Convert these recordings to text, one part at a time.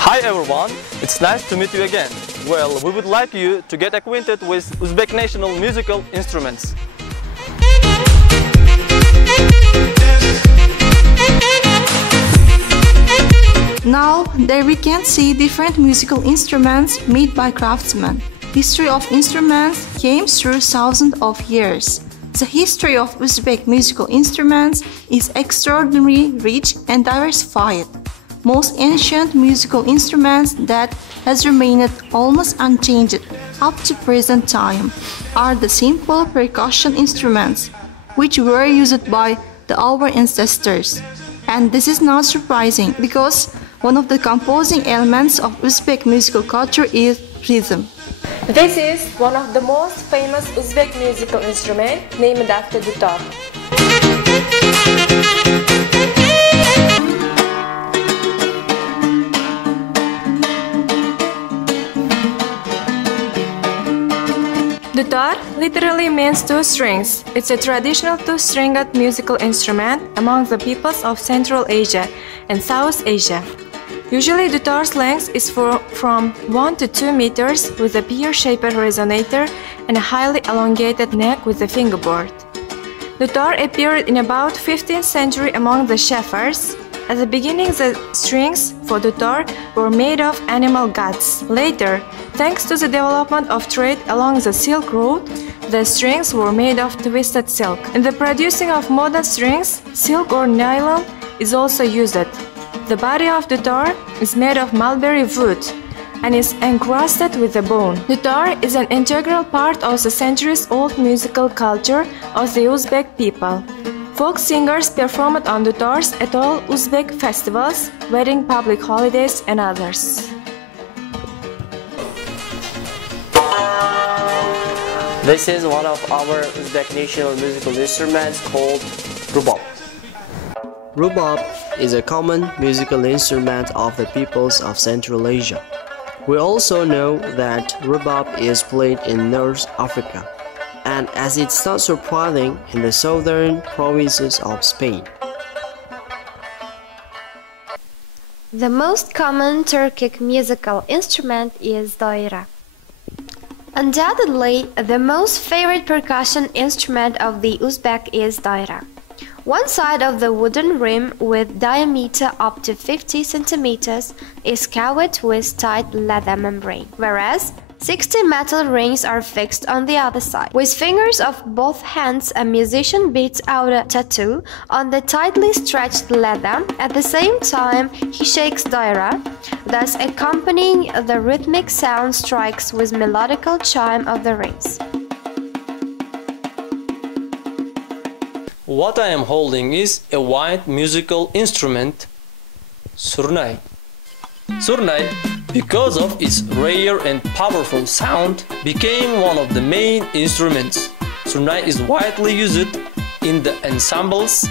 Hi everyone, it's nice to meet you again. Well, we would like you to get acquainted with Uzbek national musical instruments. Now, there we can see different musical instruments made by craftsmen. History of instruments came through thousands of years. The history of Uzbek musical instruments is extraordinarily rich and diversified. Most ancient musical instruments that has remained almost unchanged up to present time are the simple percussion instruments, which were used by our ancestors. And this is not surprising because one of the composing elements of Uzbek musical culture is rhythm. This is one of the most famous Uzbek musical instruments named after the dutar. Dutar literally means two strings. It's a traditional two-stringed musical instrument among the peoples of Central Asia and South Asia. Usually, dutar's length is from 1 to 2 meters with a pear-shaped resonator and a highly elongated neck with a fingerboard. Dutar appeared in about 15th century among the shepherds. At the beginning, the strings for dutar were made of animal guts. Later, thanks to the development of trade along the Silk Road, the strings were made of twisted silk. In the producing of modern strings, silk or nylon is also used. The body of dutar is made of mulberry wood and is encrusted with a bone. Dutar is an integral part of the centuries-old musical culture of the Uzbek people. Folk singers performed on dutars at all Uzbek festivals, wedding, public holidays, and others. This is one of our Uzbek national musical instruments called rubab. Rubab is a common musical instrument of the peoples of Central Asia. We also know that rubab is played in North Africa, and as it's not surprising, in the southern provinces of Spain. The most common Turkic musical instrument is doira. Undoubtedly, the most favorite percussion instrument of the Uzbek is doira. One side of the wooden rim with diameter up to 50 centimeters is covered with tight leather membrane, whereas 60 metal rings are fixed on the other side. With fingers of both hands, a musician beats out a tattoo on the tightly stretched leather. At the same time, he shakes doira, thus accompanying the rhythmic sound strikes with melodical chime of the rings. What I am holding is a white musical instrument, surnay. Surnay, because of its rare and powerful sound, became one of the main instruments. Surnay is widely used in the ensembles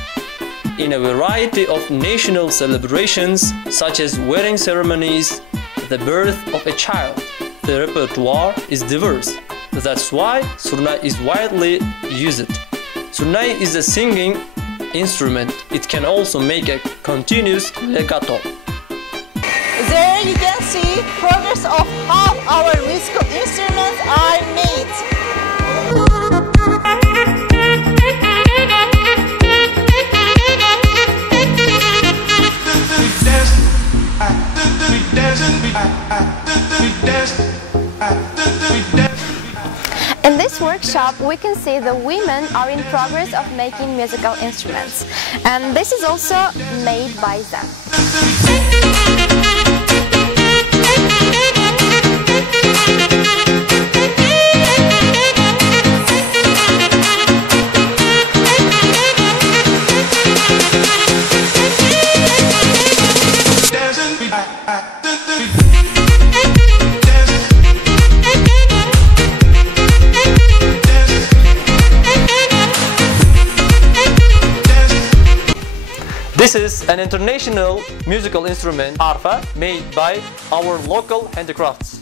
in a variety of national celebrations such as wedding ceremonies, the birth of a child. The repertoire is diverse. That's why surnay is widely used. Surnay is a singing instrument. It can also make a continuous legato. There you can see progress of how our musical instruments are made. In this workshop, we can see the women are in progress of making musical instruments, and this is also made by them. This is an international musical instrument, arfa, made by our local handicrafts.